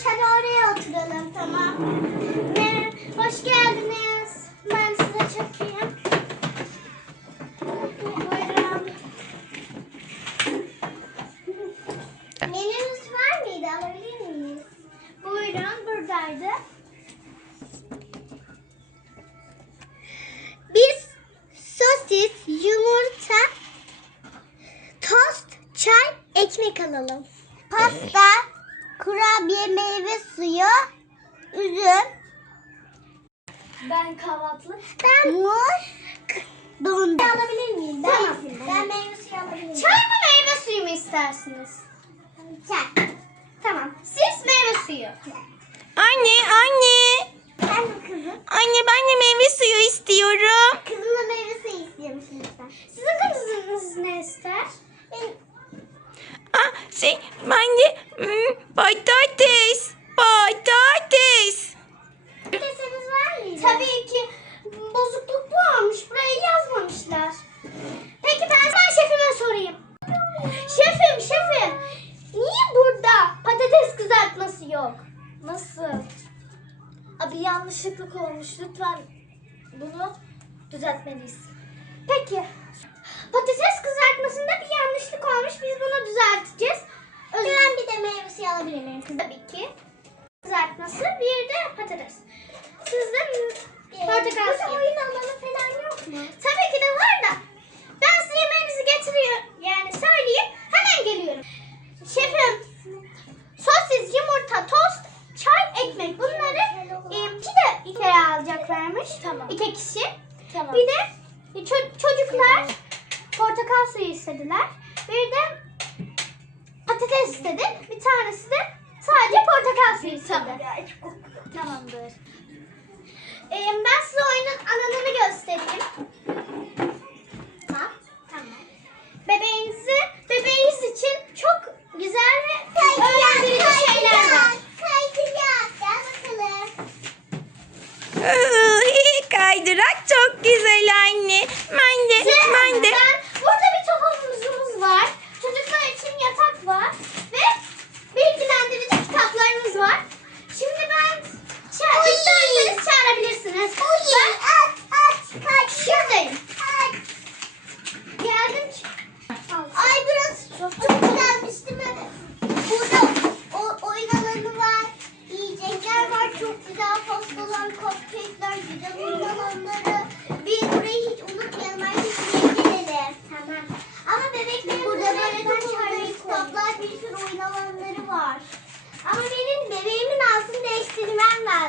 Gümüş hadi oraya oturalım tamam. Mer hoş geldiniz. Ben size çekeyim. Buyurun. Menümüz var mıydı? Alabilir miyiz? Buyurun buradaydı. Biz sosis, yumurta, tost, çay, ekmek alalım suyu, üzüm. Ben kahvaltılık. Ben muz. Dondurma. Alabilir miyim? Ben, ben meyve suyu alabilir miyim? Çay mı meyve suyu mu istersiniz? Çay. Tamam. Siz meyve suyu. Anne, anne. bunu düzeltmeliyiz. Peki patates kızartmasında bir yanlışlık olmuş. Biz bunu düzelteceğiz. Özür ben bir de meyve suyu alabilir miyim? Tabii ki. Kızartması bir de patates. Sizde ee, portakal suyu. oyun alanı falan yok mu? pırasayı istediler. Bir de patates istedi. Bir tanesi de sadece portakal suyu istedi. Tamamdır. Ee, ben size oyunun alanını göstereyim.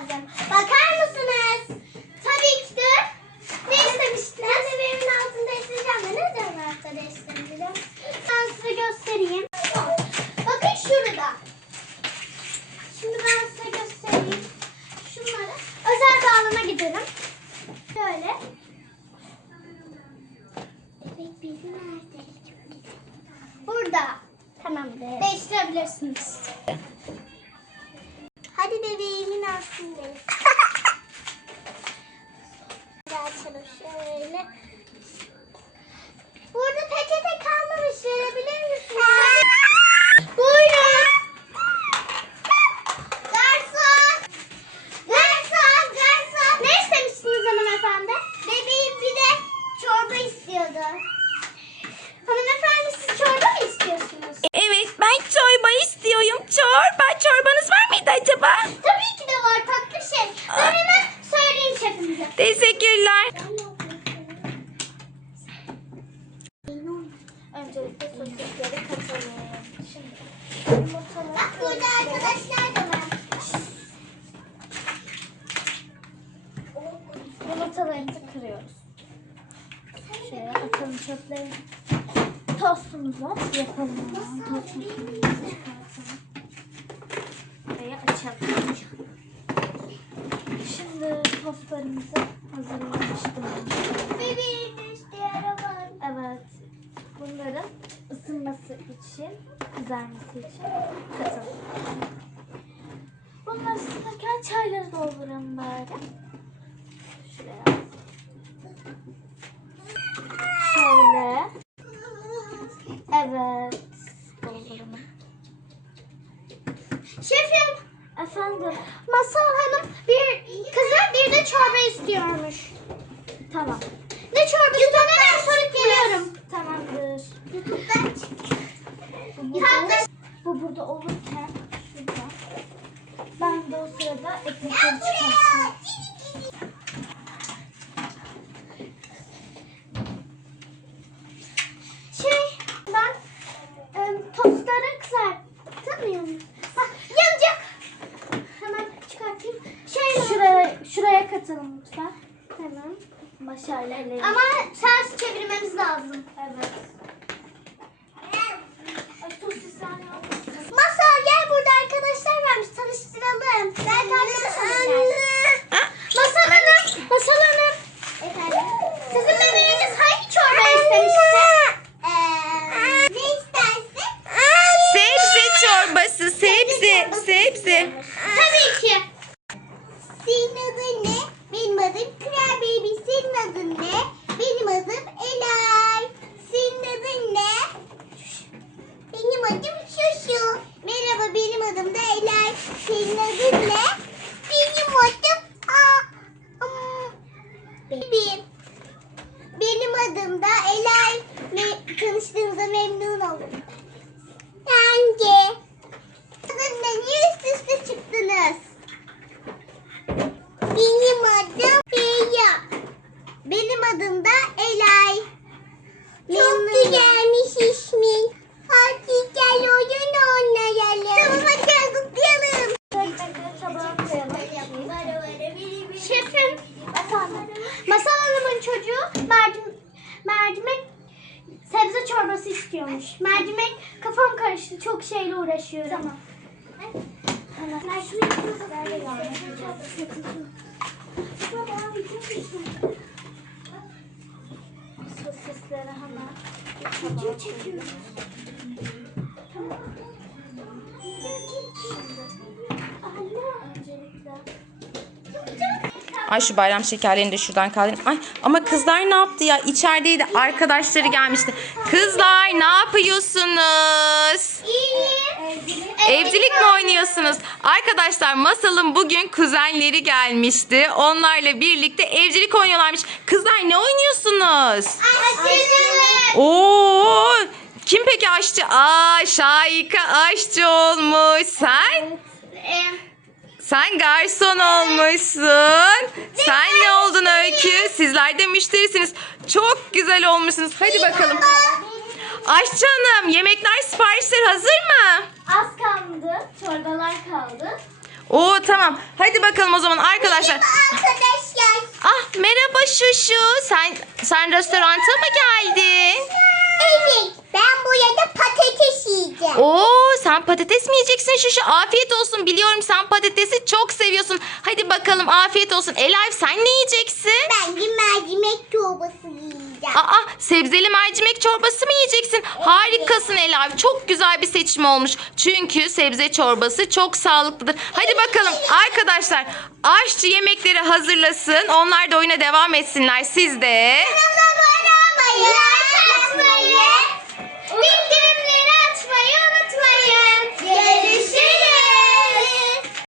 lazım. Bakar şöyle atalım çöpleri. Tostumuzu yapalım. Tostumuzu Buraya açalım. Şimdi tostlarımızı hazırlamıştım. Bebeğim işte araba. Evet. Bunların ısınması için, kızarması için katalım. Bunları ısıtırken çayları dolduralım bari. Şuraya Evet. Şefim. Efendim. Masal Hanım bir kızı bir de çorba istiyormuş. Tamam. Ne çorbası? Sana ben sorup geliyorum. Tamamdır. YouTube'dan çıkacak. Bu burada olurken şurada. Ben de o sırada ekmekleri çıkarttım. Katalım lütfen. Hemen. Başarılı ama ters çevirmemiz lazım. Çocuğu mercim, mercimek sebze çorbası istiyormuş. Mercimek kafam karıştı. Çok şeyle uğraşıyorum. Tamam. Mercimek. Sosisleri hemen. Video çekiyoruz. Ay şu bayram şekerlerini de şuradan kaldırayım. Ay ama kızlar ne yaptı ya? İçerideydi. Arkadaşları gelmişti. Kızlar ne yapıyorsunuz? Evcilik mi oynuyorsunuz? Arkadaşlar Masal'ın bugün kuzenleri gelmişti. Onlarla birlikte evcilik oynuyorlarmış. Kızlar ne oynuyorsunuz? Oo! Kim peki aşçı? Aa, Şahika aşçı olmuş. Sen? Sen garson olmuşsun. Sen ne oldun Öykü? Sizler de müşterisiniz. Çok güzel olmuşsunuz. Hadi bakalım. Aşçı Hanım yemekler siparişler hazır mı? Az kaldı. Çorbalar kaldı. Oo tamam. Hadi bakalım o zaman arkadaşlar. Arkadaşlar. Ah merhaba Şuşu. Sen sen restoranta mı geldin? Evet. Ben burada patates yiyeceğim. Oo sen patates mi yiyeceksin Şuşu? Afiyet olsun. Biliyorum sen patatesi çok seviyorsun. Hadi bakalım afiyet olsun. Elif sen ne yiyeceksin? Ben de mercimek çorbası yiyeceğim. Aa sebzeli mercimek çorbası mı yiyeceksin? Harikasın Elif. Çok güzel bir seçim olmuş. Çünkü sebze çorbası çok sağlıklıdır. Hadi bakalım arkadaşlar aşçı yemekleri hazırlasın. Onlar da oyuna devam etsinler. Siz de. Abone olmayı,